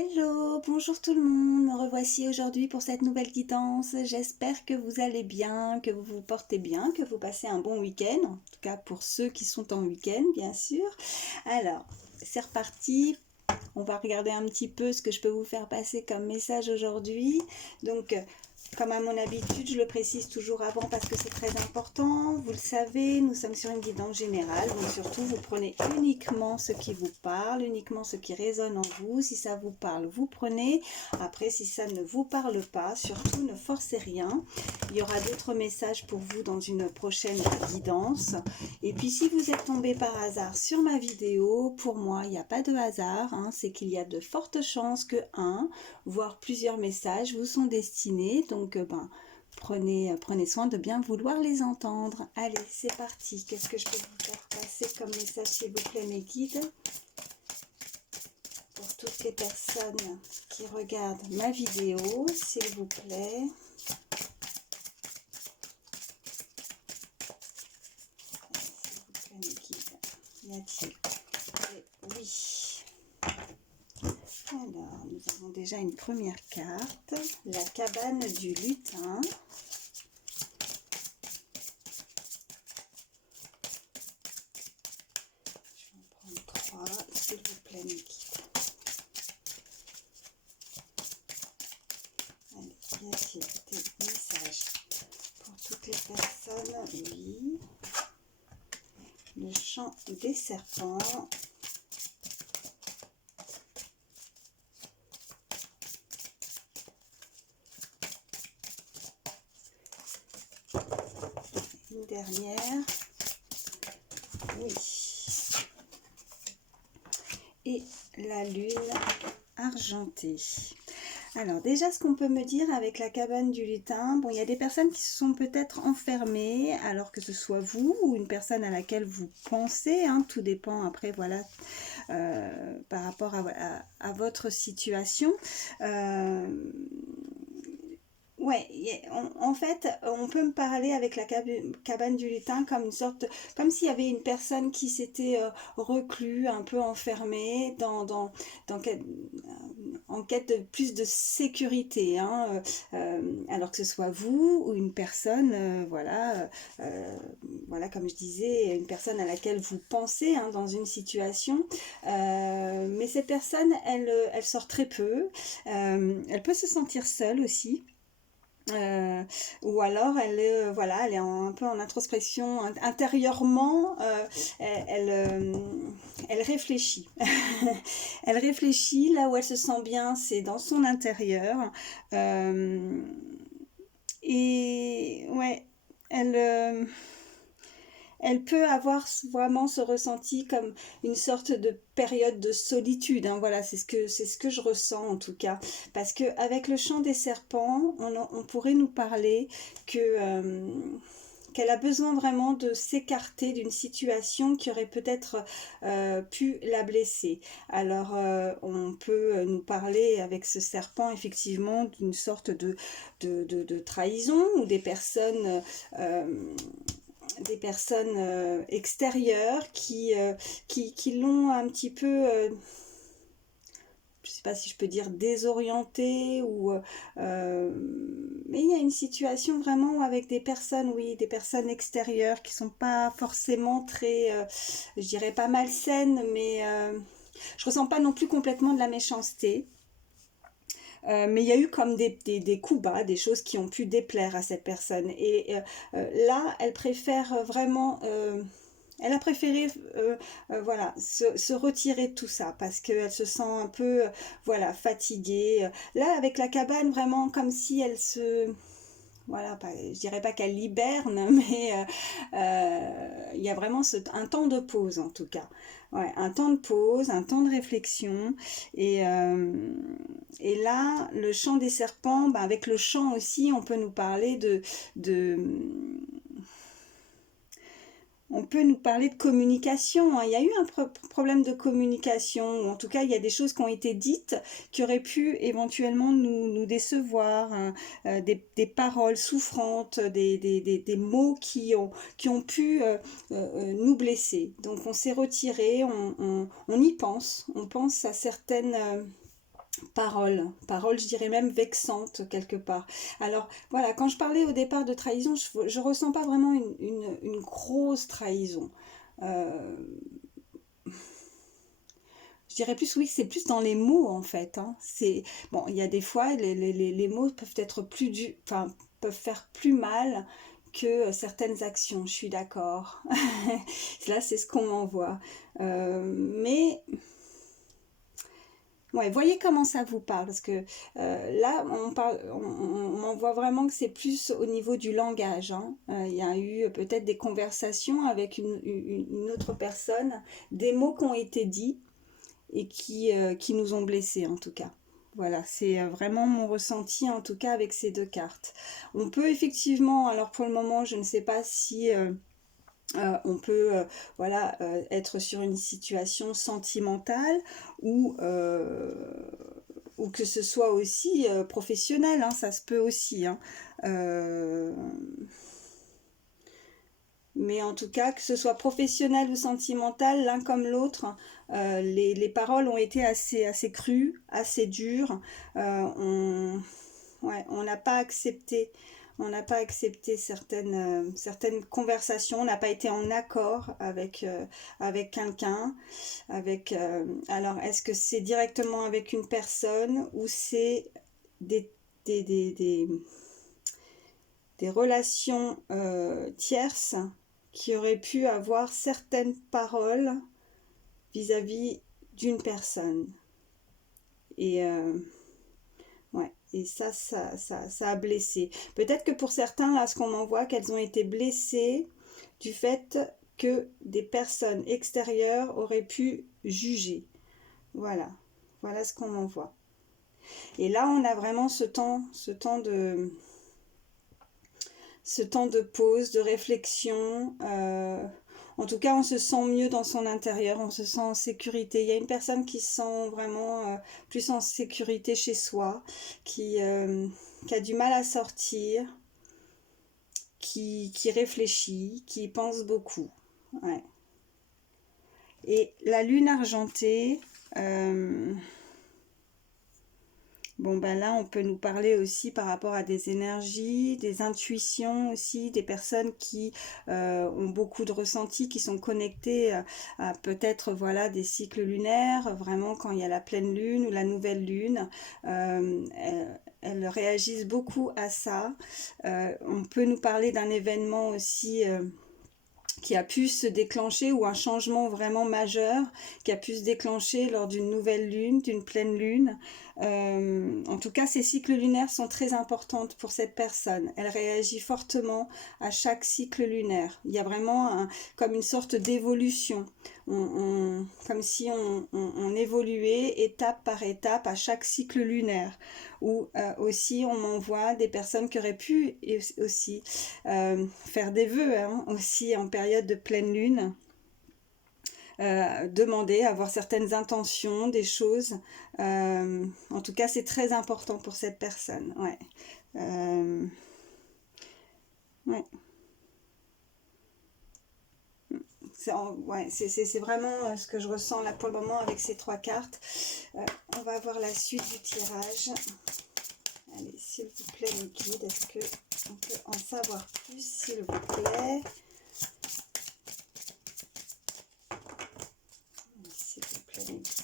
Hello, bonjour tout le monde, me revoici aujourd'hui pour cette nouvelle guidance. J'espère que vous allez bien, que vous vous portez bien, que vous passez un bon week-end, en tout cas pour ceux qui sont en week-end bien sûr. Alors, c'est reparti, on va regarder un petit peu ce que je peux vous faire passer comme message aujourd'hui. Donc, comme à mon habitude, je le précise toujours avant parce que c'est très important. Vous le savez, nous sommes sur une guidance générale, donc surtout vous prenez uniquement ce qui vous parle, uniquement ce qui résonne en vous. Si ça vous parle, vous prenez. Après, si ça ne vous parle pas, surtout ne forcez rien. Il y aura d'autres messages pour vous dans une prochaine guidance. Et puis si vous êtes tombé par hasard sur ma vidéo, pour moi, il n'y a pas de hasard, hein, c'est qu'il y a de fortes chances que un, voire plusieurs messages vous sont destinés. Donc, prenez soin de bien vouloir les entendre. Allez, c'est parti. Qu'est-ce que je peux vous faire passer comme message, s'il vous plaît, mes guides? Pour toutes les personnes qui regardent ma vidéo, s'il vous plaît. Y a-t-il? Oui. Alors, nous avons déjà une première carte. La cabane du lutin. Je vais en prendre 3, s'il vous plaît, mes guides. Allez, y a-t-il des messages pour toutes les personnes? Oui. Le chant des serpents. Une dernière. Oui. Et la lune argentée. Alors déjà, ce qu'on peut me dire avec la cabane du lutin, bon, il y a des personnes qui se sont peut-être enfermées, alors que ce soit vous ou une personne à laquelle vous pensez, hein, tout dépend après, voilà, par rapport à votre situation. Ouais, en fait, on peut me parler avec la cabane du lutin comme une sorte, comme s'il y avait une personne qui s'était reclus, un peu enfermée dans en quête de plus de sécurité, hein, alors que ce soit vous ou une personne, voilà, comme je disais, une personne à laquelle vous pensez, hein, dans une situation, mais cette personne, elle sort très peu, elle peut se sentir seule aussi. Ou alors elle est un peu en introspection intérieurement, elle réfléchit. Elle réfléchit, là où elle se sent bien, c'est dans son intérieur. Et ouais, elle, elle peut avoir vraiment ce ressenti comme une sorte de période de solitude, hein. Voilà, c'est ce que je ressens en tout cas. Parce qu'avec le chant des serpents, on pourrait nous parler qu'elle a besoin vraiment de s'écarter d'une situation qui aurait peut-être pu la blesser. Alors on peut nous parler avec ce serpent effectivement d'une sorte de trahison, ou des personnes extérieures qui l'ont un petit peu, je ne sais pas si je peux dire désorientée, mais il y a une situation vraiment avec des personnes, oui, des personnes extérieures qui sont pas forcément très, je dirais pas malsaines, mais je ressens pas non plus complètement de la méchanceté. Mais il y a eu comme des coups bas, des choses qui ont pu déplaire à cette personne. Et là, elle préfère vraiment... elle a préféré voilà, se retirer de tout ça parce qu'elle se sent un peu voilà, fatiguée. Là, avec la cabane, vraiment comme si elle se... Voilà, je dirais pas qu'elle hiberne, mais il y a vraiment un temps de pause en tout cas. Ouais, un temps de pause, un temps de réflexion. Et, euh, et là, le chant des serpents, avec le chant aussi, on peut nous parler de on peut nous parler de communication, hein. Il y a eu un problème de communication, ou en tout cas il y a des choses qui ont été dites qui auraient pu éventuellement nous décevoir, hein. Des paroles souffrantes, des mots qui ont pu nous blesser. Donc on s'est retiré, on y pense, on pense à certaines... Parole, je dirais même vexante quelque part. Alors voilà, quand je parlais au départ de trahison, je ressens pas vraiment une grosse trahison. Euh, je dirais plus, oui, c'est plus dans les mots en fait. Hein. C'est bon, il y a des fois les mots peuvent être plus enfin peuvent faire plus mal que certaines actions. Je suis d'accord. Là, c'est ce qu'on m'envoie. Mais ouais, voyez comment ça vous parle, parce que là, on m'envoie vraiment que c'est plus au niveau du langage. Hein. Il y a eu peut-être des conversations avec une autre personne, des mots qui ont été dits et qui nous ont blessés en tout cas. Voilà, c'est vraiment mon ressenti en tout cas avec ces deux cartes. On peut effectivement, alors pour le moment, je ne sais pas si on peut voilà, être sur une situation sentimentale ou, euh, ou que ce soit aussi professionnel, hein, ça se peut aussi. Hein. Euh, mais en tout cas, que ce soit professionnel ou sentimental, l'un comme l'autre, les paroles ont été assez crues, assez dures. Ouais, on n'a pas accepté, on n'a pas accepté certaines conversations, on n'a pas été en accord avec quelqu'un. Alors, est-ce que c'est directement avec une personne ou c'est des, des, des, des, des relations tierces qui auraient pu avoir certaines paroles vis-à-vis d'une personne. Et ouais, et ça a blessé. Peut-être que pour certains, là, ce qu'on m'envoie, qu'elles ont été blessées du fait que des personnes extérieures auraient pu juger. Voilà, voilà ce qu'on m'envoie. Et là, on a vraiment ce temps de pause, de réflexion. En tout cas, on se sent mieux dans son intérieur, on se sent en sécurité. Il y a une personne qui se sent vraiment plus en sécurité chez soi, qui a du mal à sortir, qui réfléchit, qui pense beaucoup. Ouais. Et la lune argentée, euh, bon, ben là, on peut nous parler aussi par rapport à des énergies, des intuitions aussi, des personnes qui ont beaucoup de ressentis, qui sont connectées à peut-être voilà, des cycles lunaires, vraiment quand il y a la pleine lune ou la nouvelle lune. Elles réagissent beaucoup à ça. On peut nous parler d'un événement aussi qui a pu se déclencher ou un changement vraiment majeur qui a pu se déclencher lors d'une nouvelle lune, d'une pleine lune. En tout cas, ces cycles lunaires sont très importantes pour cette personne. Elle réagit fortement à chaque cycle lunaire. Il y a vraiment comme une sorte d'évolution. Comme si on évoluait étape par étape à chaque cycle lunaire. Ou aussi, on m'envoie des personnes qui auraient pu aussi faire des vœux hein, aussi en période de pleine lune. Demander, avoir certaines intentions, des choses. En tout cas, c'est très important pour cette personne. Ouais. Ouais. Ouais, c'est vraiment ce que je ressens là pour le moment avec ces trois cartes. On va voir la suite du tirage. Allez, s'il vous plaît, mes guides, est-ce qu'on peut en savoir plus, s'il vous plaît? S'il vous plaît, mes guides.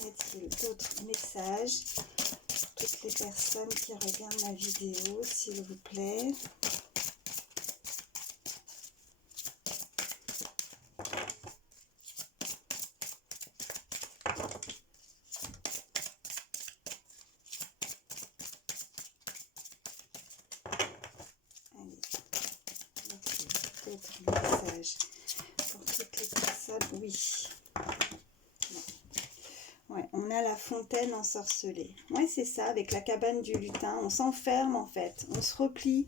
Y a-t-il d'autres messages pour toutes les personnes qui regardent ma vidéo, s'il vous plaît? D'autres messages pour toutes les personnes. Oui. Ouais, on a la fontaine ensorcelée. Ouais, c'est ça, avec la cabane du lutin. On s'enferme en fait. On se replie.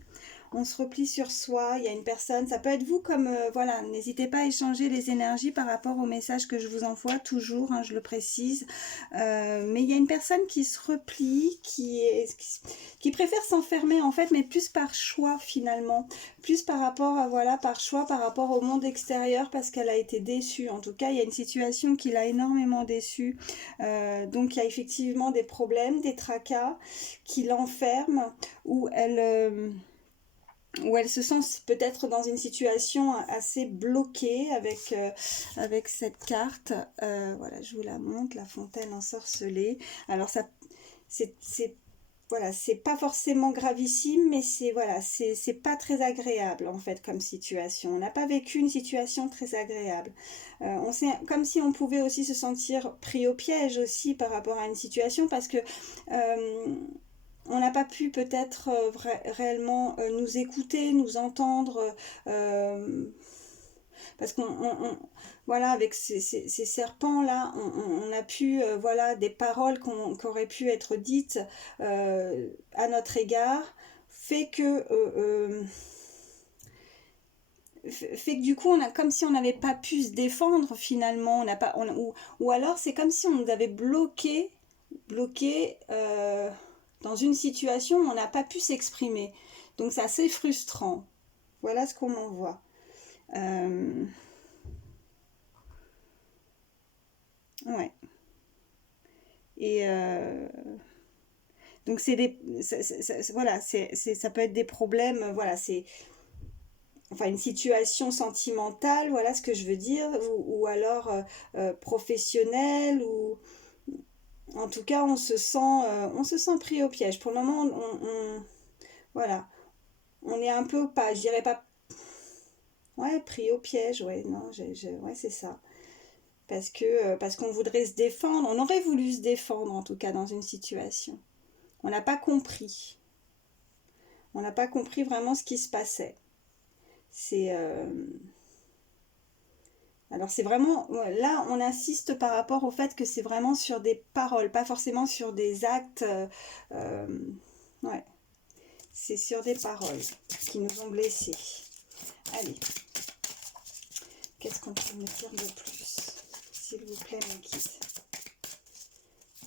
on se replie sur soi. Il y a une personne, ça peut être vous comme, voilà, n'hésitez pas à échanger les énergies par rapport au message que je vous envoie, toujours, hein, je le précise. Mais il y a une personne qui se replie, qui préfère s'enfermer en fait, mais plus par choix finalement. Plus par rapport à, voilà, par choix, par rapport au monde extérieur, parce qu'elle a été déçue. En tout cas, il y a une situation qui l'a énormément déçue. Donc il y a effectivement des problèmes, des tracas qui l'enferment, où elle se sent peut-être dans une situation assez bloquée avec cette carte. Voilà, je vous la montre, la fontaine ensorcelée. Alors ça, c'est voilà, c'est pas forcément gravissime, mais c'est pas très agréable en fait comme situation. On n'a pas vécu une situation très agréable. Comme si on pouvait aussi se sentir pris au piège aussi par rapport à une situation, parce que on n'a pas pu peut-être réellement nous écouter, nous entendre, parce voilà, avec ces serpents là, on a pu, voilà, des paroles qui auraient pu être dites à notre égard, fait que du coup on a comme si on n'avait pas pu se défendre finalement, ou alors c'est comme si on nous avait bloqué dans une situation où on n'a pas pu s'exprimer. Donc c'est assez frustrant. Voilà ce qu'on m'envoie. Ouais. Et donc c'est voilà, ça peut être des problèmes. Voilà, c'est enfin une situation sentimentale. Voilà ce que je veux dire, ou alors professionnelle, ou en tout cas on se sent pris au piège. Pour le moment, voilà, on est un peu pas, je dirais pas, ouais, pris au piège. Ouais, non, ouais, c'est ça. Parce qu'on voudrait se défendre, on aurait voulu se défendre en tout cas dans une situation. On n'a pas compris. On n'a pas compris vraiment ce qui se passait. C'est alors c'est vraiment, là on insiste par rapport au fait que c'est vraiment sur des paroles, pas forcément sur des actes. Euh, ouais, c'est sur des paroles qui nous ont blessés. Allez, qu'est-ce qu'on peut me dire de plus, s'il vous plaît, mon guide?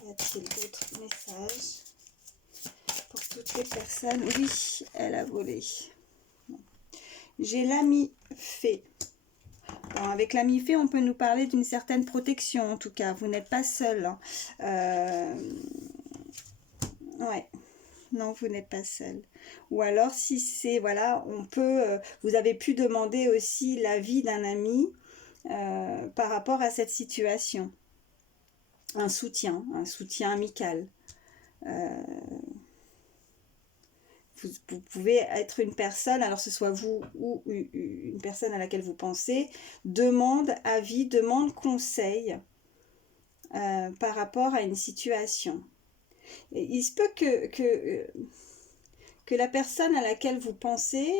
Y a-t-il d'autres messages pour toutes les personnes? Oui, elle a volé. J'ai l'ami fée. Bon, avec l'ami fée, on peut nous parler d'une certaine protection, en tout cas. Vous n'êtes pas seul. Hein. Ouais. Non, vous n'êtes pas seul. Ou alors, si c'est, voilà, on peut, vous avez pu demander aussi l'avis d'un ami par rapport à cette situation. Un soutien amical. Vous pouvez être une personne, alors ce soit vous ou une personne à laquelle vous pensez, demande avis, demande conseil par rapport à une situation. Et il se peut que la personne à laquelle vous pensez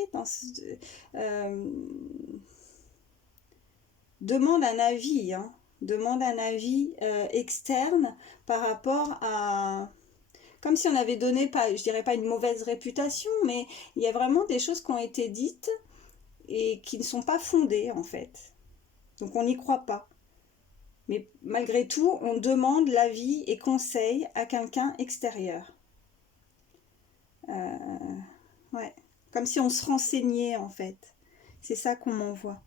demande un avis, hein, demande un avis externe par rapport à... Comme si on avait donné, pas, je dirais pas une mauvaise réputation, mais il y a vraiment des choses qui ont été dites et qui ne sont pas fondées en fait. Donc on n'y croit pas. Mais malgré tout, on demande l'avis et conseil à quelqu'un extérieur. Ouais. Comme si on se renseignait en fait. C'est ça qu'on m'envoie.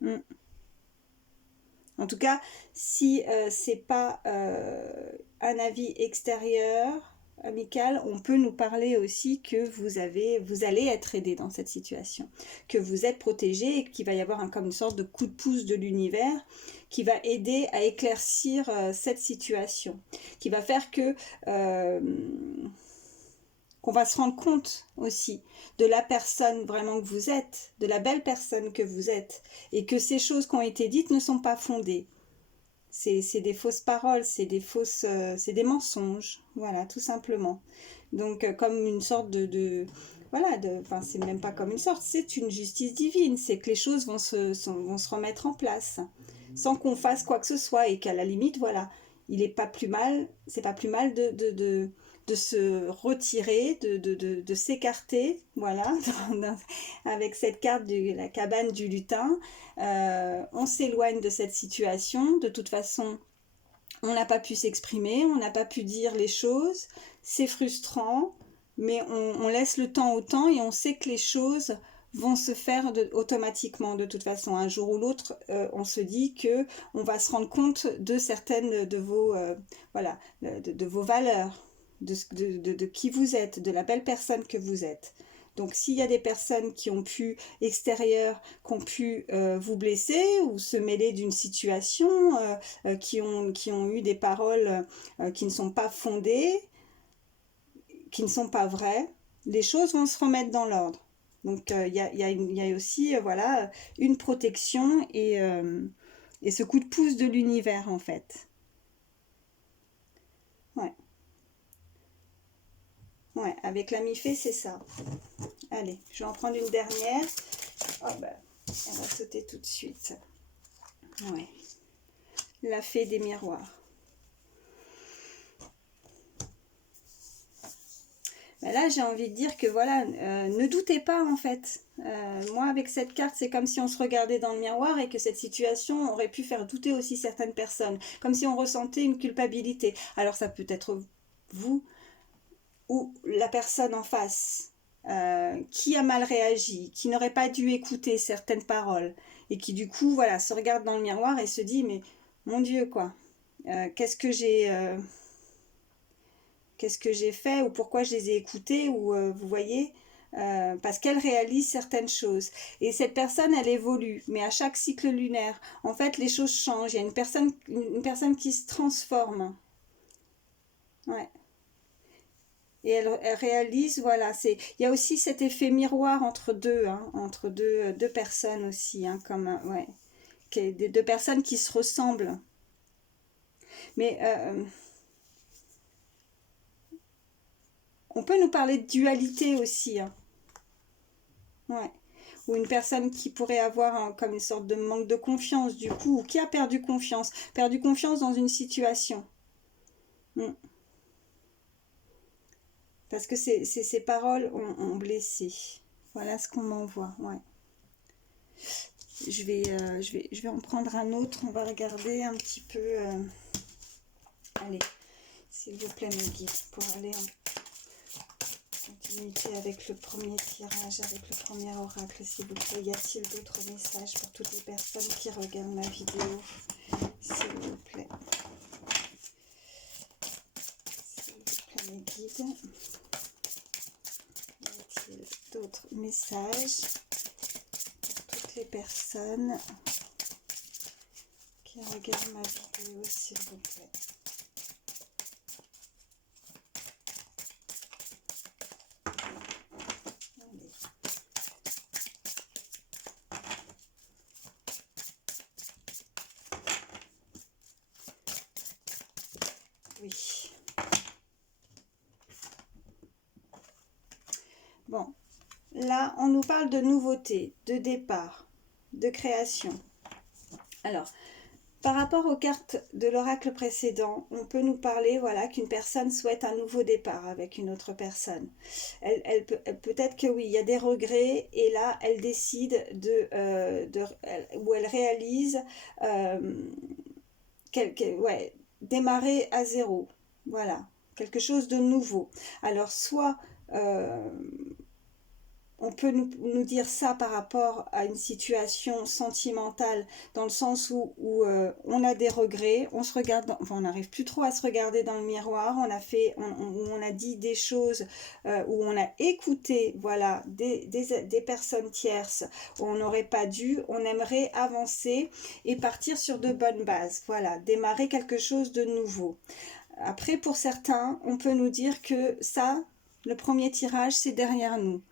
Mm. En tout cas, si c'est pas un avis extérieur, amical, on peut nous parler aussi que vous allez être aidé dans cette situation, que vous êtes protégé et qu'il va y avoir comme une sorte de coup de pouce de l'univers qui va aider à éclaircir cette situation, qui va faire qu'on va se rendre compte aussi de la personne vraiment que vous êtes, de la belle personne que vous êtes, et que ces choses qui ont été dites ne sont pas fondées. C'est des fausses paroles, c'est des mensonges, voilà, tout simplement. Donc, comme une sorte voilà, enfin, c'est même pas comme une sorte, c'est une justice divine, c'est que les choses vont se remettre en place, sans qu'on fasse quoi que ce soit, et qu'à la limite, voilà, il est pas plus mal, c'est pas plus mal de se retirer, de s'écarter, voilà, avec cette carte de la cabane du lutin. On s'éloigne de cette situation. De toute façon, on n'a pas pu s'exprimer, on n'a pas pu dire les choses. C'est frustrant, mais on laisse le temps au temps et on sait que les choses vont se faire automatiquement de toute façon. Un jour ou l'autre, on se dit que on va se rendre compte de certaines de vos, voilà, de vos valeurs, de qui vous êtes, de la belle personne que vous êtes. Donc s'il y a des personnes qui ont pu, extérieures, qui ont pu vous blesser ou se mêler d'une situation, qui ont eu des paroles qui ne sont pas fondées, qui ne sont pas vraies, les choses vont se remettre dans l'ordre. Donc il y a aussi voilà, une protection et ce coup de pouce de l'univers en fait. Ouais. Ouais, avec l'ami fée, c'est ça. Allez, je vais en prendre une dernière. Oh ben, elle va sauter tout de suite. Ouais. La fée des miroirs. Ben là, j'ai envie de dire que voilà, ne doutez pas en fait. Moi, avec cette carte, c'est comme si on se regardait dans le miroir et que cette situation aurait pu faire douter aussi certaines personnes. Comme si on ressentait une culpabilité. Alors ça peut être vous ou la personne en face qui a mal réagi, qui n'aurait pas dû écouter certaines paroles et qui du coup, voilà, se regarde dans le miroir et se dit, mais mon Dieu, quoi, qu'est-ce que j'ai fait ou pourquoi je les ai écoutés ou vous voyez parce qu'elle réalise certaines choses et cette personne elle évolue mais à chaque cycle lunaire en fait les choses changent, il y a une personne qui se transforme, ouais, et elle réalise, voilà, il y a aussi cet effet miroir entre deux, hein, entre deux personnes aussi, hein, comme, ouais, des deux personnes qui se ressemblent, mais on peut nous parler de dualité aussi, hein. Ouais. Ou une personne qui pourrait avoir comme une sorte de manque de confiance du coup, ou qui a perdu confiance dans une situation. Mm. Parce que ces paroles ont blessé. Voilà ce qu'on m'envoie. Ouais. Je vais en prendre un autre. On va regarder un petit peu. Allez, s'il vous plaît, mes guides, pour aller en continuité avec le premier tirage, avec le premier oracle, s'il vous plaît. Y a-t-il d'autres messages pour toutes les personnes qui regardent ma vidéo, s'il vous plaît? S'il vous plaît, mes guides. Y a-t-il d'autres messages pour toutes les personnes qui regardent ma vidéo, s'il vous plaît? Oui. Bon, là, on nous parle de nouveauté, de départ, de création. Alors, par rapport aux cartes de l'oracle précédent, on peut nous parler, voilà, qu'une personne souhaite un nouveau départ avec une autre personne. Peut-être que oui, il y a des regrets et là, elle décide ou elle réalise ouais, démarrer à zéro. Voilà, quelque chose de nouveau. Alors, soit on peut nous dire ça par rapport à une situation sentimentale, dans le sens où on a des regrets, on se regarde, enfin on n'arrive plus trop à se regarder dans le miroir, on a dit des choses, où on a écouté, voilà, des personnes tierces où on n'aurait pas dû, on aimerait avancer et partir sur de bonnes bases, voilà, démarrer quelque chose de nouveau. Après, pour certains, on peut nous dire que ça, le premier tirage, c'est derrière nous.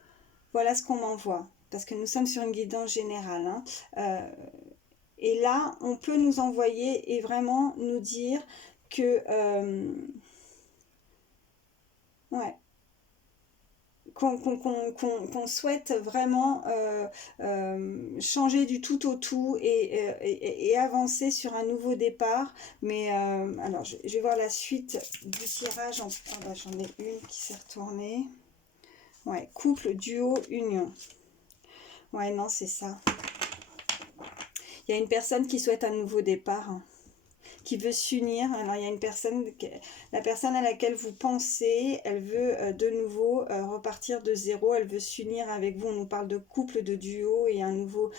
Voilà ce qu'on m'envoie, parce que nous sommes sur une guidance générale, hein. Et là, on peut nous envoyer et vraiment nous dire que ouais, qu'on souhaite vraiment changer du tout au tout et avancer sur un nouveau départ. Mais alors, je vais voir la suite du tirage. Ah bah, j'en ai une qui s'est retournée. Ouais, couple, duo, union. Ouais, non, c'est ça. Il y a une personne qui souhaite un nouveau départ, hein, qui veut s'unir. Alors il y a une personne, la personne à laquelle vous pensez, elle veut de nouveau repartir de zéro, elle veut s'unir avec vous. On nous parle de couple, de duo et un nouveau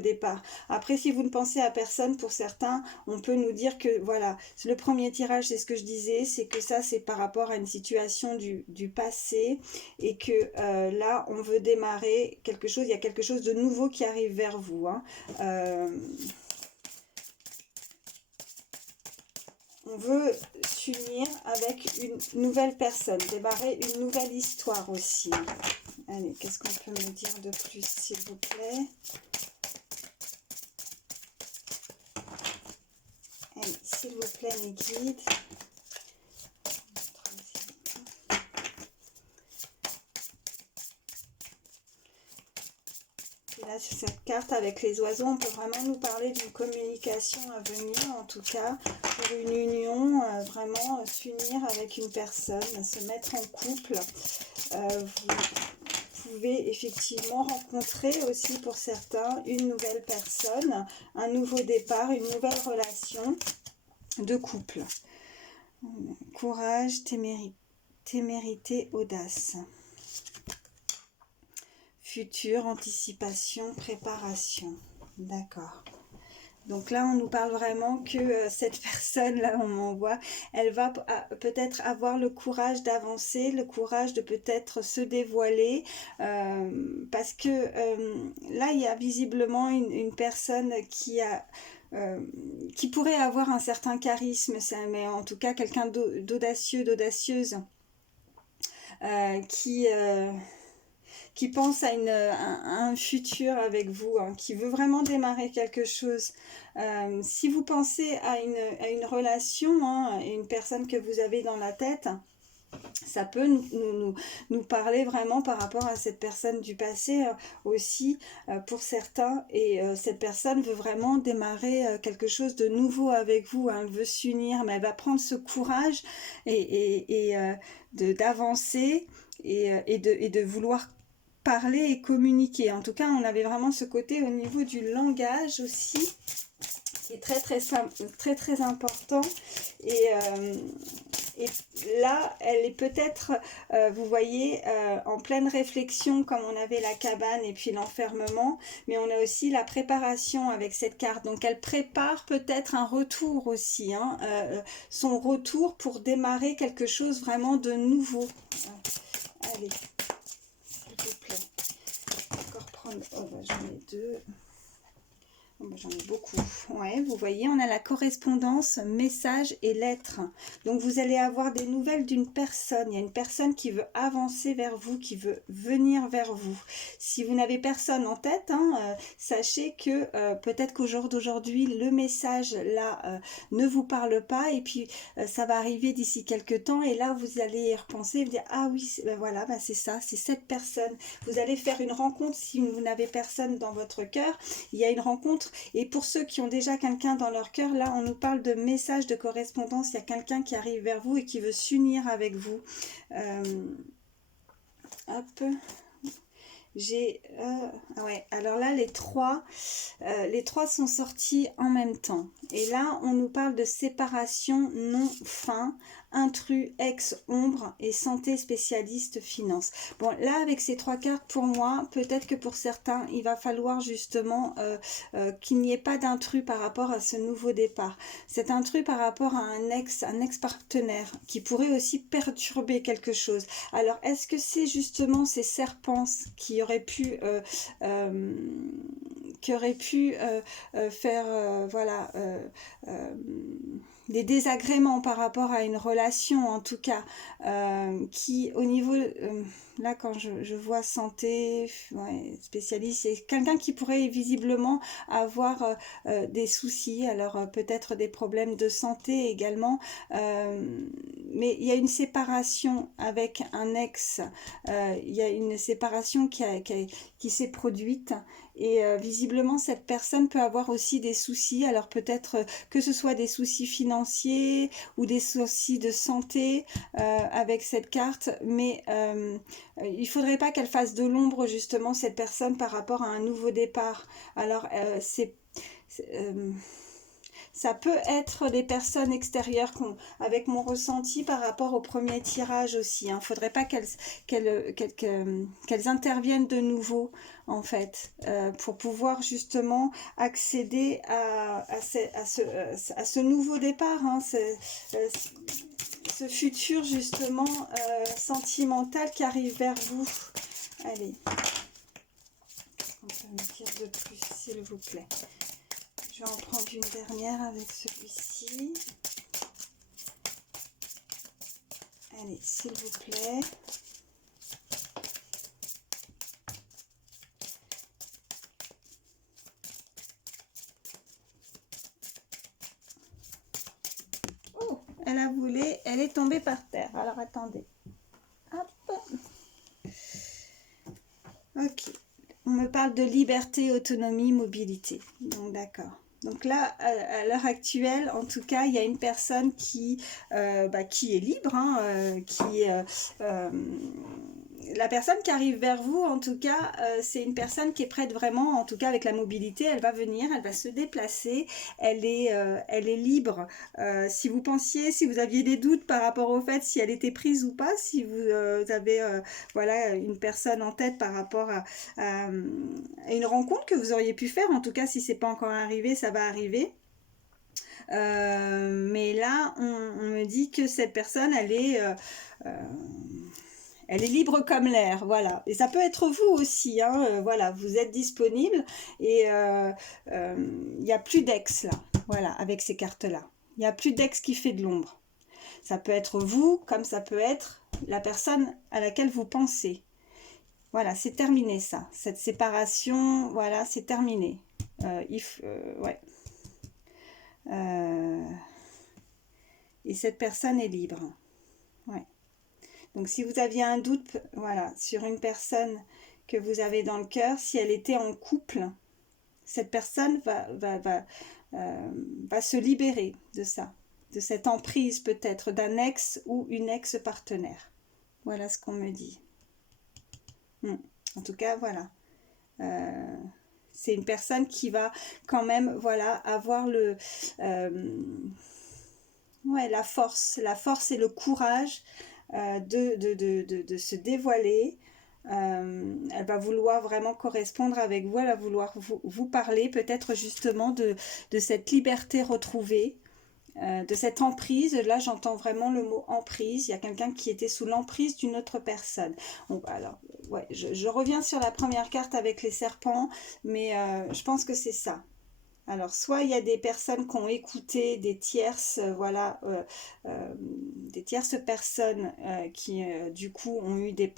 départ. Après, si vous ne pensez à personne, pour certains, on peut nous dire que voilà, le premier tirage, c'est ce que je disais, c'est que ça c'est par rapport à une situation du passé et que là on veut démarrer quelque chose, il y a quelque chose de nouveau qui arrive vers vous, hein. On veut s'unir avec une nouvelle personne, démarrer une nouvelle histoire aussi. Allez, qu'est-ce qu'on peut me dire de plus, s'il vous plaît? Allez, s'il vous plaît, mes guides. Et là, sur cette carte, avec les oiseaux, on peut vraiment nous parler d'une communication à venir, en tout cas, pour une union, vraiment s'unir avec une personne, se mettre en couple. Vous pouvez effectivement rencontrer aussi pour certains une nouvelle personne, un nouveau départ, une nouvelle relation de couple. Courage, témérité, audace. Futur, anticipation, préparation. D'accord. Donc là, on nous parle vraiment que cette personne-là, on m'envoie, elle va peut-être avoir le courage d'avancer, le courage de peut-être se dévoiler, parce que là, il y a visiblement une personne qui pourrait avoir un certain charisme, mais en tout cas quelqu'un d'audacieux, d'audacieuse, qui pense à un futur avec vous, hein, qui veut vraiment démarrer quelque chose. Si vous pensez à une relation, hein, une personne que vous avez dans la tête, ça peut nous parler vraiment par rapport à cette personne du passé aussi pour certains. Et cette personne veut vraiment démarrer quelque chose de nouveau avec vous, hein, elle veut s'unir, mais elle va prendre ce courage d'avancer et de vouloir parler et communiquer. En tout cas, on avait vraiment ce côté au niveau du langage aussi, qui est très important. Et là, elle est peut-être, vous voyez, en pleine réflexion, comme on avait la cabane et puis l'enfermement, mais on a aussi la préparation avec cette carte. Donc, elle prépare peut-être un retour aussi, hein, son retour pour démarrer quelque chose vraiment de nouveau. Allez. Oh bah, j'en ai deux. Oh bah, j'en ai beaucoup. Ouais, vous voyez, on a la correspondance, message et lettres. Donc vous allez avoir des nouvelles d'une personne. Il y a une personne qui veut avancer vers vous, qui veut venir vers vous. Si vous n'avez personne en tête, hein, sachez que peut-être qu'au jour d'aujourd'hui, le message là ne vous parle pas. Et puis ça va arriver d'ici quelques temps. Et là, vous allez y repenser et vous dire, ah oui, ben voilà, ben c'est ça, c'est cette personne. Vous allez faire une rencontre si vous n'avez personne dans votre cœur. Il y a une rencontre. Et pour ceux qui ont déjà quelqu'un dans leur cœur, là, on nous parle de message, de correspondance. Il y a quelqu'un qui arrive vers vous et qui veut s'unir avec vous. Hop. Ouais, alors là, les trois sont sortis en même temps. Et là, on nous parle de séparation, non fin, intrus, ex-ombre et santé spécialiste finance. Bon, là, avec ces trois cartes, pour moi, peut-être que pour certains, il va falloir justement qu'il n'y ait pas d'intrus par rapport à ce nouveau départ. Cet intrus par rapport à un ex-partenaire qui pourrait aussi perturber quelque chose. Alors, est-ce que c'est justement ces serpents qui auraient pu qui aurait pu faire voilà des désagréments par rapport à une relation, en tout cas, qui au niveau, là quand je vois santé, ouais, spécialiste, c'est quelqu'un qui pourrait visiblement avoir des soucis, alors peut-être des problèmes de santé également, mais il y a une séparation avec un ex, il y a une séparation qui s'est produite, et visiblement cette personne peut avoir aussi des soucis, alors peut-être que ce soit des soucis financiers ou des soucis de santé avec cette carte, mais il ne faudrait pas qu'elle fasse de l'ombre justement cette personne par rapport à un nouveau départ. Alors ça peut être des personnes extérieures avec mon ressenti par rapport au premier tirage aussi. Il ne faudrait pas qu'elles interviennent de nouveau, en fait, pour pouvoir justement accéder à ce nouveau départ, hein, ce futur justement sentimental qui arrive vers vous. Allez, on peut me dire de plus, s'il vous plaît. Je vais en prendre une dernière avec celui-ci. Allez, s'il vous plaît. Oh, elle a voulu, elle est tombée par terre. Alors attendez. Hop. Ok. On me parle de liberté, autonomie, mobilité. Donc d'accord. Donc là, à l'heure actuelle, en tout cas, il y a une personne qui est libre, hein, la personne qui arrive vers vous, en tout cas, c'est une personne qui est prête vraiment, en tout cas avec la mobilité, elle va venir, elle va se déplacer, elle est libre. Si vous aviez des doutes par rapport au fait si elle était prise ou pas, si vous avez voilà, une personne en tête par rapport à une rencontre que vous auriez pu faire, en tout cas si c'est pas encore arrivé, ça va arriver. Mais là, on me dit que cette personne, elle est libre comme l'air, voilà. Et ça peut être vous aussi, hein, voilà, vous êtes disponible et il n'y a plus d'ex là, voilà, avec ces cartes-là. Il n'y a plus d'ex qui fait de l'ombre. Ça peut être vous, comme ça peut être la personne à laquelle vous pensez. Voilà, c'est terminé ça. Cette séparation, voilà, c'est terminé. Ouais. Et cette personne est libre. Ouais. Donc si vous aviez un doute, voilà, sur une personne que vous avez dans le cœur, si elle était en couple, cette personne va se libérer de ça, de cette emprise peut-être d'un ex ou une ex-partenaire. Voilà ce qu'on me dit. En tout cas, voilà. C'est une personne qui va quand même, voilà, avoir la force et le courage de se dévoiler. Elle va vouloir vraiment correspondre avec vous, elle va vouloir vous parler peut-être justement de cette liberté retrouvée, de cette emprise. Là j'entends vraiment le mot emprise, il y a quelqu'un qui était sous l'emprise d'une autre personne. Bon, alors ouais, je reviens sur la première carte avec les serpents, mais je pense que c'est ça. Alors, soit il y a des personnes qui ont écouté des tierces, voilà, des tierces personnes qui, du coup, ont eu des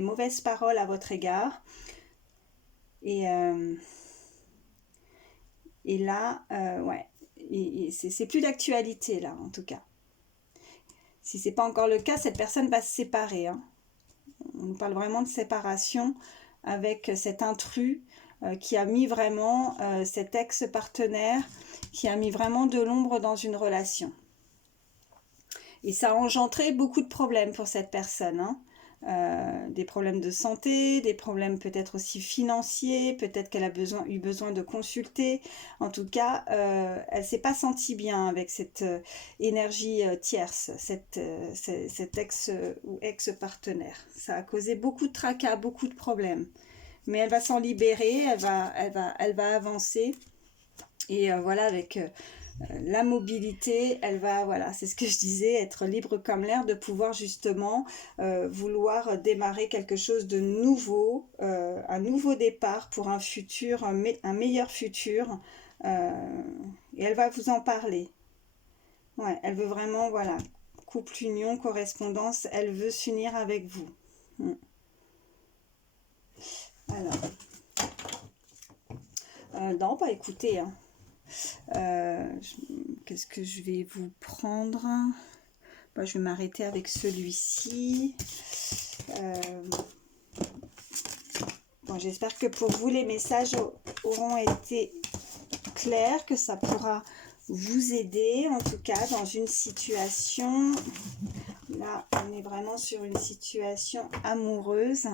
mauvaises paroles à votre égard. Et là, ouais, c'est plus d'actualité, là, en tout cas. Si ce n'est pas encore le cas, cette personne va se séparer. Hein. On nous parle vraiment de séparation avec cet intrus qui a mis vraiment, cet ex-partenaire, qui a mis vraiment de l'ombre dans une relation. Et ça a engendré beaucoup de problèmes pour cette personne. Hein. Des problèmes de santé, des problèmes peut-être aussi financiers, peut-être qu'elle a eu besoin de consulter. En tout cas, elle ne s'est pas sentie bien avec cette énergie tierce, cet ex ou ex-partenaire. Ça a causé beaucoup de tracas, beaucoup de problèmes. Mais elle va s'en libérer, elle va avancer. Et voilà, avec la mobilité, elle va, voilà, c'est ce que je disais, être libre comme l'air, de pouvoir justement vouloir démarrer quelque chose de nouveau, un nouveau départ pour un futur, un meilleur futur. euh, et elle va vous en parler. Ouais, elle veut vraiment, voilà, couple, union, correspondance, elle veut s'unir avec vous. Mm. Alors, non, bah écoutez, hein, qu'est-ce que je vais vous prendre? Bah, je vais m'arrêter avec celui-ci. Bon, j'espère que pour vous, les messages auront été clairs, que ça pourra vous aider, en tout cas, dans une situation. Là, on est vraiment sur une situation amoureuse.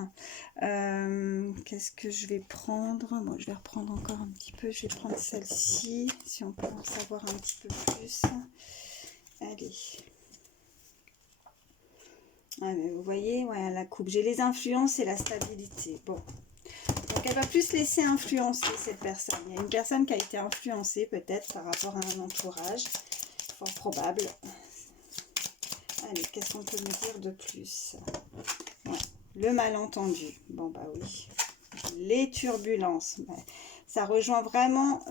Qu'est-ce que je vais prendre? Bon, je vais reprendre encore un petit peu. Je vais prendre celle-ci, si on peut en savoir un petit peu plus. Allez. Ah, mais vous voyez, ouais, la coupe. J'ai les influences et la stabilité. Bon. Donc, elle va plus se laisser influencer, cette personne. Il y a une personne qui a été influencée, peut-être, par rapport à un entourage. Fort probable. Allez, qu'est-ce qu'on peut me dire de plus? Ouais. Le malentendu. Bon, bah oui. Les turbulences. Ça rejoint vraiment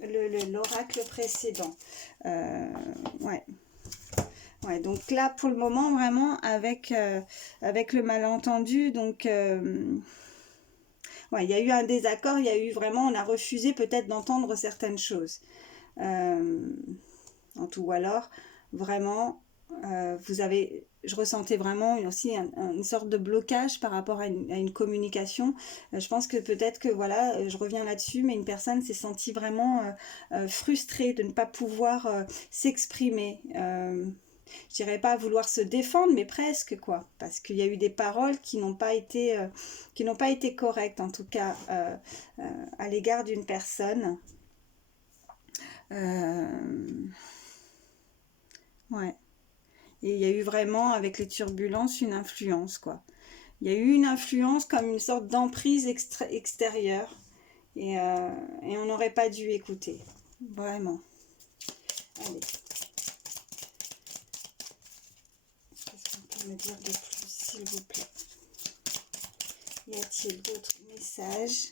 l'oracle précédent. Ouais. Ouais, donc là, pour le moment, vraiment, avec le malentendu, donc... ouais, il y a eu un désaccord, il y a eu vraiment... On a refusé peut-être d'entendre certaines choses. En tout, ou alors, vraiment... vous avez, je ressentais vraiment aussi une sorte de blocage par rapport à une communication. Je pense que peut-être que voilà, je reviens là-dessus, mais une personne s'est sentie vraiment frustrée de ne pas pouvoir s'exprimer. Je dirais pas vouloir se défendre, mais presque quoi, parce qu'il y a eu des paroles qui n'ont pas été correctes, en tout cas à l'égard d'une personne. Ouais. Et il y a eu vraiment, avec les turbulences, une influence, quoi. Il y a eu une influence comme une sorte d'emprise extérieure. Et on n'aurait pas dû écouter. Vraiment. Allez. Qu'est-ce qu'on peut me dire de plus, s'il vous plaît? Y a-t-il d'autres messages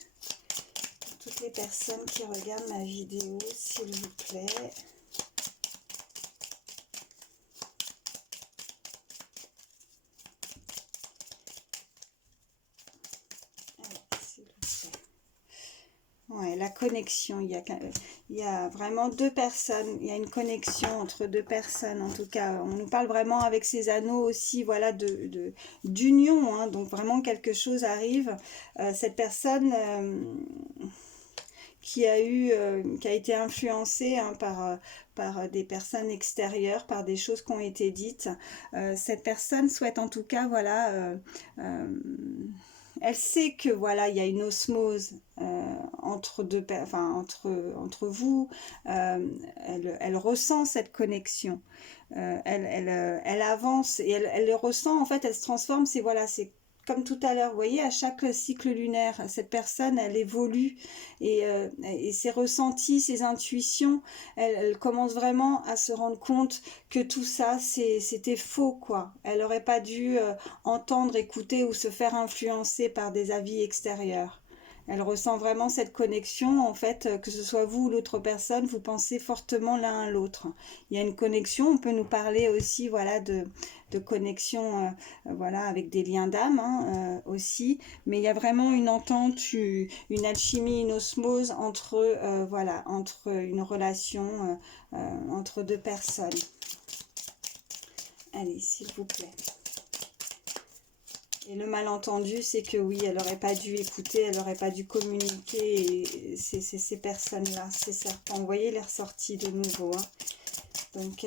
pour toutes les personnes qui regardent ma vidéo, s'il vous plaît? Ouais, la connexion, il y a vraiment deux personnes, il y a une connexion entre deux personnes, en tout cas, on nous parle vraiment avec ces anneaux aussi, voilà, d'union, hein, donc vraiment quelque chose arrive. Cette personne qui a été influencée hein, par des personnes extérieures, par des choses qui ont été dites, cette personne souhaite en tout cas, voilà... elle sait que voilà, il y a une osmose entre vous. Elle ressent cette connexion. Elle avance et elle le ressent. En fait, elle se transforme. C'est voilà, c'est comme tout à l'heure. Vous voyez, à chaque cycle lunaire, cette personne, elle évolue et ses ressentis, ses intuitions, elle commence vraiment à se rendre compte que tout ça, c'était faux, quoi. Elle n'aurait pas dû entendre, écouter ou se faire influencer par des avis extérieurs. Elle ressent vraiment cette connexion, en fait, que ce soit vous ou l'autre personne, vous pensez fortement l'un à l'autre. Il y a une connexion, on peut nous parler aussi, voilà, de connexion, voilà, avec des liens d'âme hein, aussi, mais il y a vraiment une entente, une alchimie, une osmose voilà, entre une relation, entre deux personnes. Allez, s'il vous plaît. Et le malentendu, c'est que oui, elle n'aurait pas dû écouter, elle n'aurait pas dû communiquer. Et ces personnes-là, ces serpents, vous voyez les ressorties de nouveau. Hein. Donc,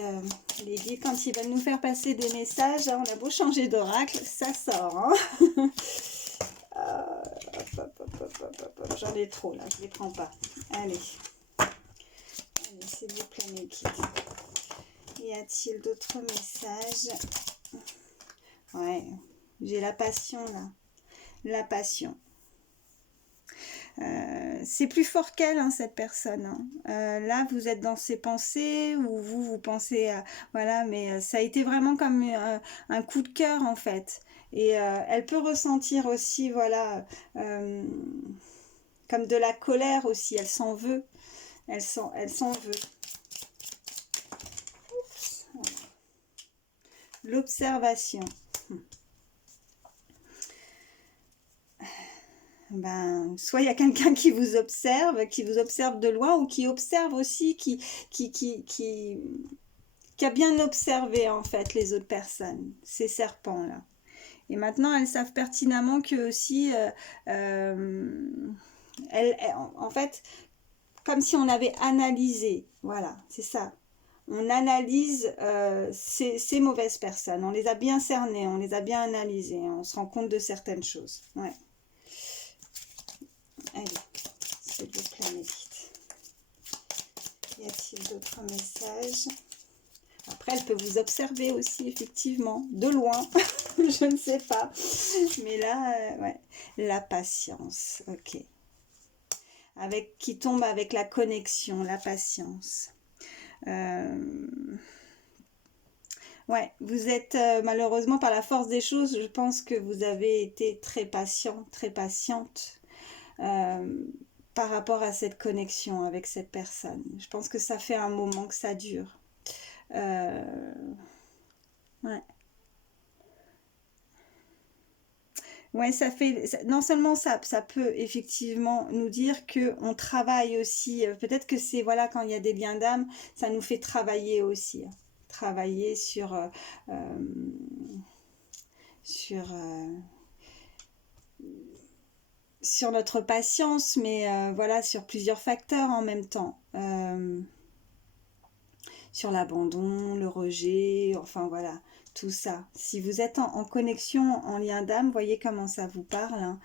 les guides, quand ils veulent nous faire passer des messages, hein, on a beau changer d'oracle, ça sort. Hein. J'en ai trop là, je ne les prends pas. Allez. Allez, s'il vous plaît, mes guides. Y a-t-il d'autres messages? Ouais. J'ai la passion là, la passion. C'est plus fort qu'elle, hein, cette personne, hein. Là, vous êtes dans ses pensées, ou vous pensez à... Voilà, mais ça a été vraiment comme un coup de cœur, en fait. Et elle peut ressentir aussi, voilà, comme de la colère aussi. Elle s'en veut. Elle s'en veut. L'observation. Ben, soit il y a quelqu'un qui vous observe de loin, ou qui observe aussi, qui a bien observé en fait les autres personnes, ces serpents-là. Et maintenant, elles savent pertinemment que aussi, en fait, comme si on avait analysé, voilà, c'est ça. On analyse ces mauvaises personnes, on les a bien cernées, on les a bien analysées, on se rend compte de certaines choses. Ouais. Allez, s'il vous plaît, Médite. Y a-t-il d'autres messages? Après, elle peut vous observer aussi, effectivement, de loin. Je ne sais pas. Mais là, ouais. La patience, ok. Qui tombe avec la connexion, la patience. Ouais, vous êtes malheureusement, par la force des choses, je pense que vous avez été très patient, très patiente. Par rapport à cette connexion avec cette personne. Je pense que ça fait un moment que ça dure. Ouais. Ouais, ça fait. Non seulement ça peut effectivement nous dire que on travaille aussi. Peut-être que c'est, voilà, quand il y a des liens d'âme, ça nous fait travailler aussi, hein. Travailler euh, sur, sur notre patience, mais voilà, sur plusieurs facteurs en même temps. Sur l'abandon, le rejet, enfin voilà, tout ça. Si vous êtes en connexion, en lien d'âme, voyez comment ça vous parle, hein.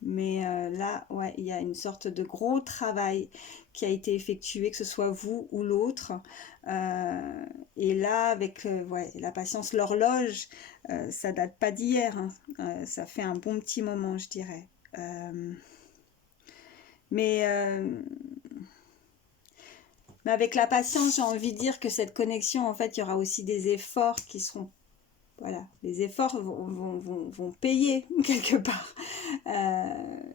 Mais là, ouais, il y a une sorte de gros travail qui a été effectué, que ce soit vous ou l'autre. Et là, avec ouais, la patience, l'horloge, ça date pas d'hier, hein. Ça fait un bon petit moment, je dirais. Mais Mais avec la patience, j'ai envie de dire que cette connexion, en fait, il y aura aussi des efforts qui seront... Voilà, les efforts vont payer quelque part.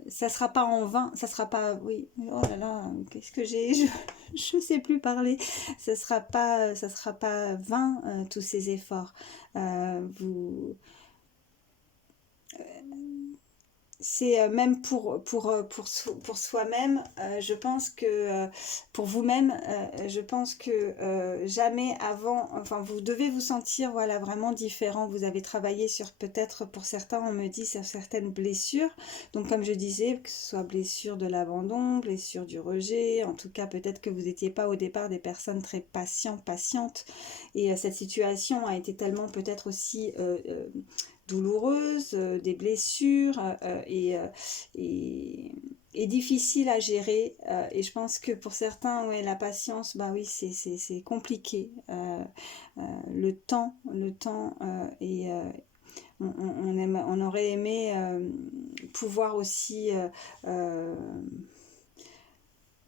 Ça sera pas en vain, ça sera pas... Oui, oh là là, qu'est-ce que j'ai... Je sais plus parler. Ça sera pas vain, tous ces efforts. Vous c'est même pour soi-même, je pense que pour vous-même, je pense que jamais avant, enfin vous devez vous sentir, voilà, vraiment différent. Vous avez travaillé sur, peut-être pour certains, on me dit, sur certaines blessures. Donc comme je disais, que ce soit blessure de l'abandon, blessure du rejet, en tout cas peut-être que vous n'étiez pas au départ des personnes très patientes. Et cette situation a été tellement peut-être aussi douloureuse, des blessures, et, et difficile à gérer. Et je pense que pour certains, ouais, la patience, bah oui, c'est compliqué. Le temps et on aurait aimé pouvoir aussi... on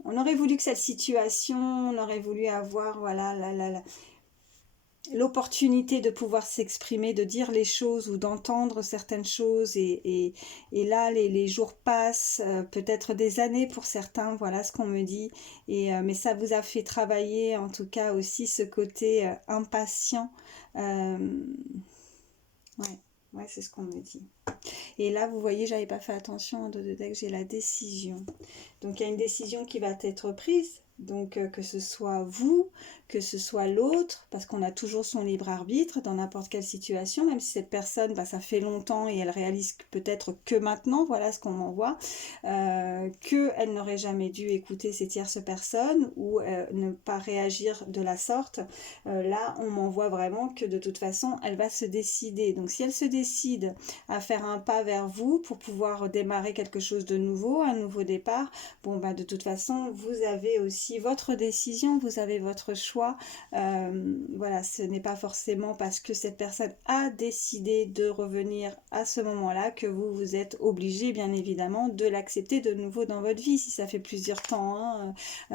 aurait voulu que cette situation, on aurait voulu avoir, voilà, l'opportunité de pouvoir s'exprimer, de dire les choses ou d'entendre certaines choses, et là les jours passent, peut-être des années pour certains, voilà ce qu'on me dit, mais ça vous a fait travailler en tout cas aussi ce côté impatient. euh, ouais, ouais, c'est ce qu'on me dit. Et là, vous voyez, j'avais pas fait attention, de deck, j'ai la décision. Donc il y a une décision qui va être prise. Donc que ce soit vous, que ce soit l'autre, parce qu'on a toujours son libre arbitre dans n'importe quelle situation, même si cette personne, bah, ça fait longtemps et elle réalise peut-être que maintenant, voilà ce qu'on m'envoie, qu'elle n'aurait jamais dû écouter ces tierces personnes, ou ne pas réagir de la sorte. Là, on m'envoie vraiment que de toute façon, elle va se décider. Donc si elle se décide à faire un pas vers vous pour pouvoir démarrer quelque chose de nouveau, un nouveau départ, bon, bah, de toute façon, vous avez aussi votre décision, vous avez votre choix. choix. Voilà, ce n'est pas forcément parce que cette personne a décidé de revenir à ce moment-là que vous êtes obligé, bien évidemment, de l'accepter de nouveau dans votre vie, si ça fait plusieurs temps, hein,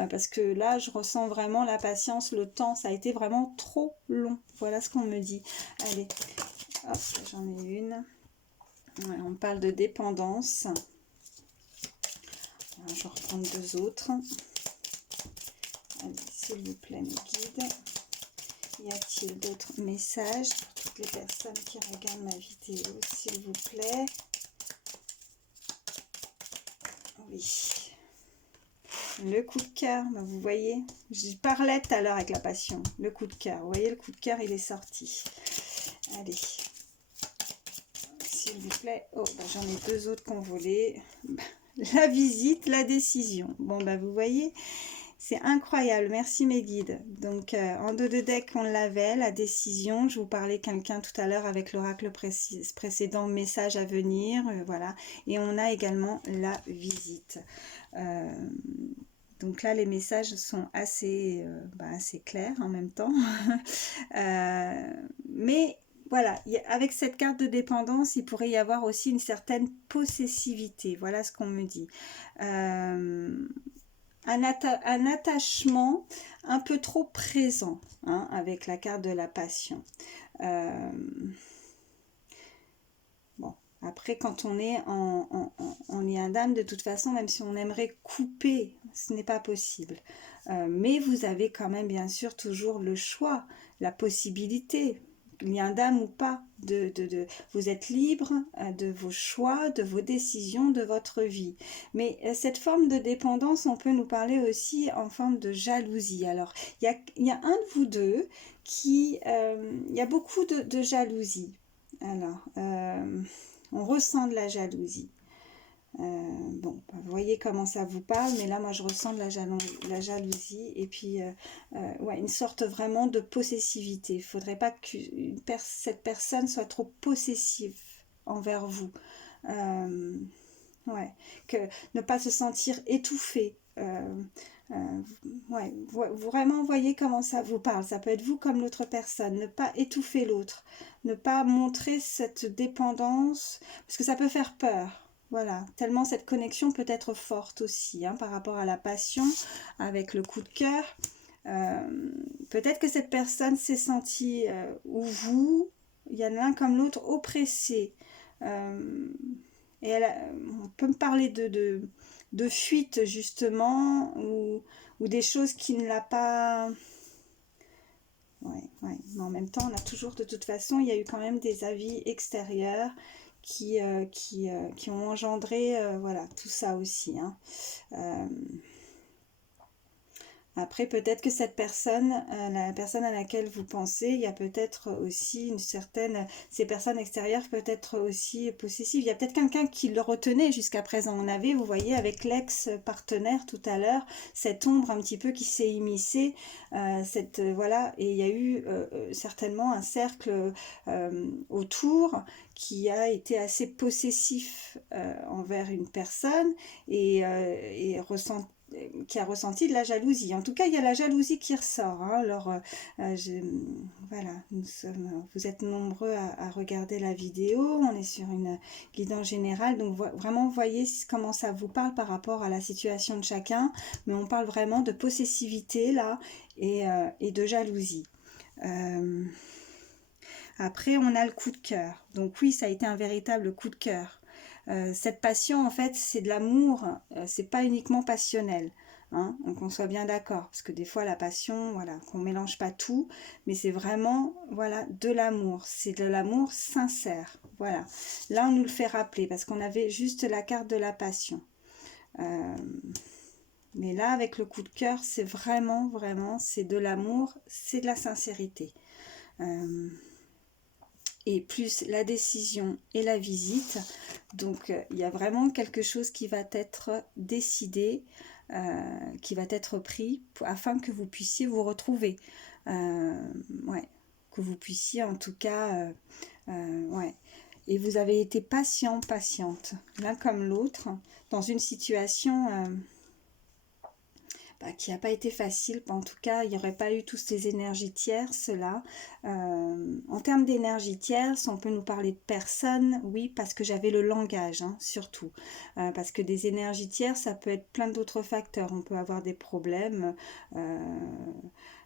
parce que là, je ressens vraiment la patience, le temps, ça a été vraiment trop long. Voilà ce qu'on me dit. Allez, hop, j'en ai une. Ouais, on parle de dépendance. Alors, je vais reprendre deux autres. Allez, s'il vous plaît, mes guides. Y a-t-il d'autres messages pour toutes les personnes qui regardent ma vidéo, s'il vous plaît? Oui. Le coup de cœur, ben vous voyez, j'y parlais tout à l'heure avec la passion. Le coup de cœur, vous voyez, le coup de cœur, il est sorti. Allez. S'il vous plaît. Oh, ben j'en ai deux autres qu'on volait. La visite, la décision. Bon, ben vous voyez, c'est incroyable. Merci mes guides. Donc, en dos de deck, on l'avait, la décision. Je vous parlais quelqu'un tout à l'heure avec l'oracle précédent, message à venir. Voilà. Et on a également la visite. Donc là, les messages sont assez, assez clairs en même temps. Mais voilà, avec cette carte de dépendance, il pourrait y avoir aussi une certaine possessivité. Voilà ce qu'on me dit. Un attachement un peu trop présent, hein, avec la carte de la passion. Bon, après, quand on est en lien d'âme, de toute façon, même si on aimerait couper, ce n'est pas possible. Mais vous avez quand même, bien sûr, toujours le choix, la possibilité, lien d'âme ou pas, vous êtes libre de vos choix, de vos décisions, de votre vie. Mais cette forme de dépendance, on peut nous parler aussi en forme de jalousie. Alors, il y a un de vous deux qui... il y a beaucoup de jalousie. Alors, on ressent de la jalousie. Bon, vous voyez comment ça vous parle, mais là, moi, je ressens de la jalousie et puis, ouais, une sorte vraiment de possessivité. Il ne faudrait pas que cette personne soit trop possessive envers vous. Ouais, que ne pas se sentir étouffé. Ouais, vous vraiment voyez comment ça vous parle. Ça peut être vous comme l'autre personne. Ne pas étouffer l'autre. Ne pas montrer cette dépendance, parce que ça peut faire peur. Voilà, tellement cette connexion peut être forte aussi, hein, par rapport à la passion, avec le coup de cœur. Peut-être que cette personne s'est sentie, ou vous, il y en a l'un comme l'autre, oppressé. Et on peut me parler de fuite justement, ou des choses qui ne l'a pas... Ouais, ouais. Mais en même temps, on a toujours, de toute façon, il y a eu quand même des avis extérieurs qui ont engendré voilà, tout ça aussi. Hein. Après, peut-être que cette personne, la personne à laquelle vous pensez, il y a peut-être aussi une certaine... Ces personnes extérieures peuvent être aussi possessives. Il y a peut-être quelqu'un qui le retenait jusqu'à présent. On avait, vous voyez, avec l'ex-partenaire tout à l'heure, cette ombre un petit peu qui s'est immiscée. Voilà, et il y a eu certainement un cercle autour qui a été assez possessif envers une personne et qui a ressenti de la jalousie. En tout cas, il y a la jalousie qui ressort. Hein. Alors, voilà, vous êtes nombreux à regarder la vidéo. On est sur une guidance générale. Donc, vraiment, voyez comment ça vous parle par rapport à la situation de chacun. Mais on parle vraiment de possessivité, là, et de jalousie. Après, on a le coup de cœur. Donc oui, ça a été un véritable coup de cœur. Cette passion, en fait, c'est de l'amour, c'est pas uniquement passionnel. Hein, donc qu'on soit bien d'accord, parce que des fois la passion, voilà, qu'on mélange pas tout, mais c'est vraiment, voilà, de l'amour, c'est de l'amour sincère, voilà. Là, on nous le fait rappeler, parce qu'on avait juste la carte de la passion. Mais là, avec le coup de cœur, c'est vraiment, vraiment, c'est de l'amour, c'est de la sincérité. Et plus la décision et la visite. Donc, il y a vraiment quelque chose qui va être décidé, qui va être pris afin que vous puissiez vous retrouver. Ouais, que vous puissiez en tout cas... ouais. Et vous avez été patient, patiente, l'un comme l'autre, dans une situation... qui n'a pas été facile. En tout cas, il n'y aurait pas eu toutes ces énergies tierces là. En termes d'énergie tierce, on peut nous parler de personnes, oui, parce que j'avais le langage, hein, surtout. Parce que des énergies tierces, ça peut être plein d'autres facteurs. On peut avoir des problèmes.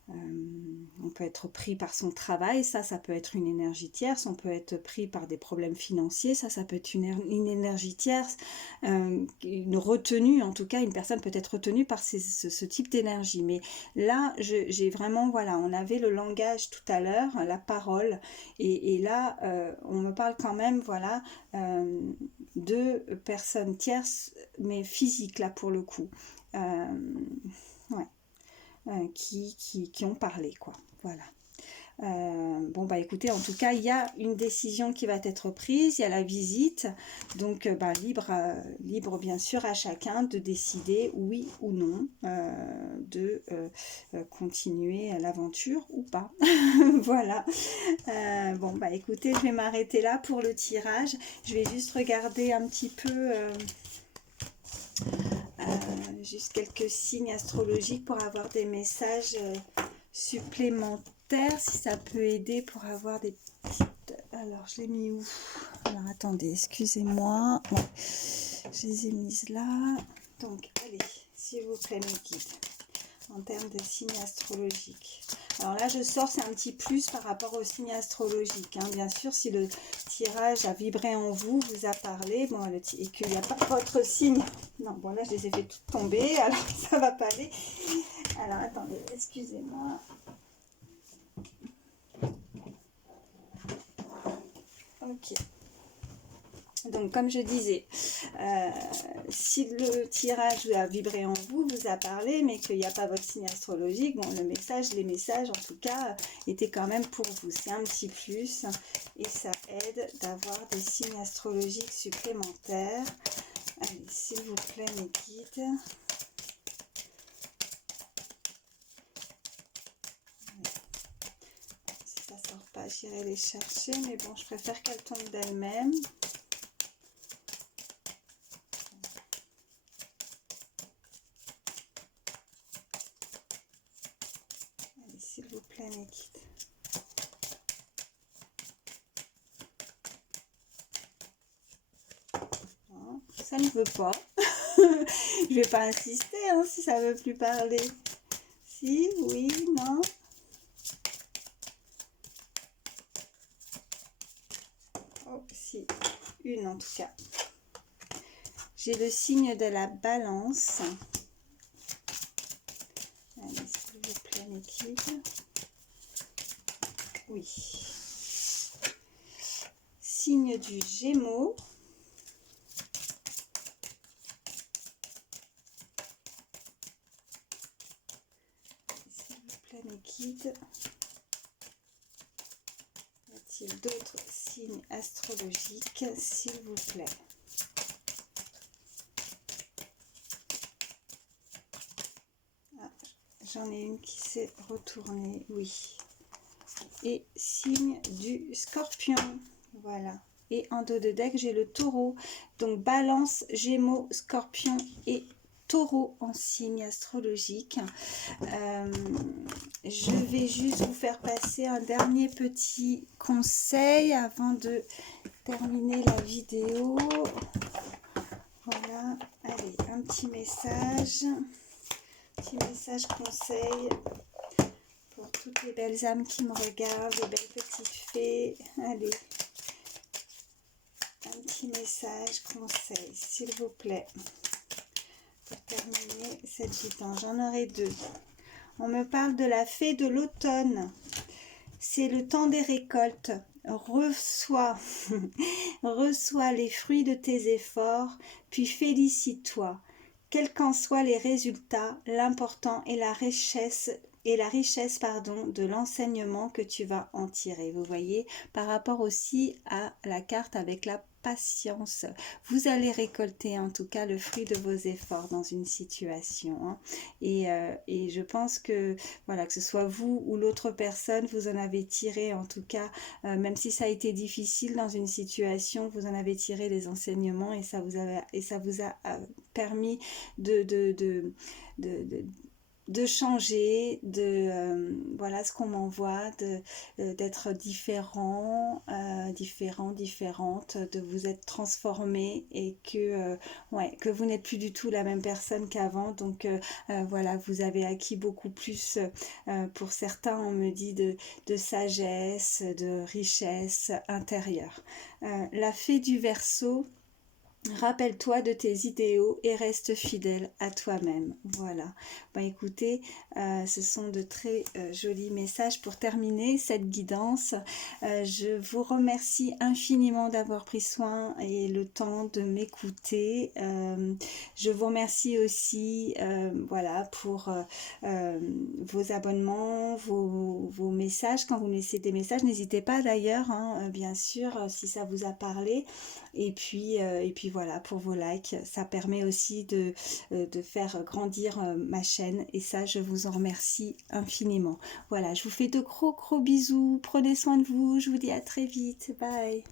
On peut être pris par son travail, ça peut être une énergie tierce. On peut être pris par des problèmes financiers, ça peut être une énergie tierce. Une retenue, en tout cas, une personne peut être retenue par ce type d'énergie. Mais là, j'ai vraiment, voilà, on avait le langage tout à l'heure, la parole, et là, on me parle quand même, voilà, de personnes tierces, mais physiques, là, pour le coup. Ouais. Qui ont parlé, quoi. Voilà. Bon, bah écoutez, en tout cas, il y a une décision qui va être prise, il y a la visite, donc libre bien sûr à chacun de décider oui ou non de continuer l'aventure ou pas. Voilà. Bon, bah écoutez, je vais m'arrêter là pour le tirage. Je vais juste regarder un petit peu... juste quelques signes astrologiques pour avoir des messages supplémentaires, si ça peut aider pour avoir des petites... Alors, je l'ai mis où? Alors, attendez, excusez-moi. Ouais, je les ai mises là. Donc, allez, s'il vous plaît, mes guides, en termes de signes astrologiques. Alors là, je sors, c'est un petit plus par rapport aux signes astrologiques. Hein. Bien sûr, si le tirage a vibré en vous, vous a parlé, bon, et qu'il n'y a pas votre signe. Non, bon là, je les ai fait toutes tomber, alors ça va pas aller. Alors, attendez, excusez-moi. Ok. Donc, comme je disais, si le tirage a vibré en vous, vous a parlé, mais qu'il n'y a pas votre signe astrologique, bon, les messages, en tout cas, étaient quand même pour vous. C'est un petit plus et ça aide d'avoir des signes astrologiques supplémentaires. Allez, s'il vous plaît, mes guides. Si ça ne sort pas, j'irai les chercher, mais bon, je préfère qu'elles tombent d'elles-mêmes. S'il vous plaît, mes guides. Non, ça ne veut pas. Je vais pas insister hein, si ça veut plus parler. Si, oui, non. Oh, si, une en tout cas. J'ai le signe de la balance. Allez, s'il vous plaît, mes guides. Oui. Signe du Gémeaux. S'il vous plaît, mes guides. Y a-t-il d'autres signes astrologiques, s'il vous plaît? Ah, j'en ai une qui s'est retournée, oui. Et signe du Scorpion, voilà. Et en dos de deck, j'ai le Taureau. Donc Balance, Gémeaux, Scorpion et Taureau en signe astrologique. Je vais juste vous faire passer un dernier petit conseil avant de terminer la vidéo. Voilà, allez, un petit message conseil pour toutes les belles âmes qui me regardent, les belles petites fées. Allez, un petit message conseil, s'il vous plaît, pour terminer cette guidance. J'en aurai deux. On me parle de la fée de l'automne. C'est le temps des récoltes. Reçois, reçois les fruits de tes efforts, puis félicite-toi. Quels qu'en soient les résultats, l'important est la richesse de l'enseignement que tu vas en tirer. Vous voyez, par rapport aussi à la carte avec la patience. Vous allez récolter en tout cas le fruit de vos efforts dans une situation. Hein. Et je pense que, voilà, que ce soit vous ou l'autre personne, vous en avez tiré en tout cas, même si ça a été difficile dans une situation, vous en avez tiré les enseignements et ça vous a permis de de changer, voilà ce qu'on m'envoie, d'être différent, différente, de vous être transformé et ouais, que vous n'êtes plus du tout la même personne qu'avant. Donc voilà, vous avez acquis beaucoup plus, pour certains, on me dit, de sagesse, de richesse intérieure. La fée du Verseau. Rappelle-toi de tes idéaux et reste fidèle à toi-même. Voilà. Bon, écoutez, ce sont de très jolis messages pour terminer cette guidance. Je vous remercie infiniment d'avoir pris soin et le temps de m'écouter. Je vous remercie aussi, voilà, pour vos abonnements, vos messages. Quand vous me laissez des messages, n'hésitez pas d'ailleurs, hein, bien sûr, si ça vous a parlé. Et puis voilà, pour vos likes, ça permet aussi de faire grandir ma chaîne et ça, je vous en remercie infiniment. Voilà, je vous fais de gros bisous, prenez soin de vous, je vous dis à très vite, bye.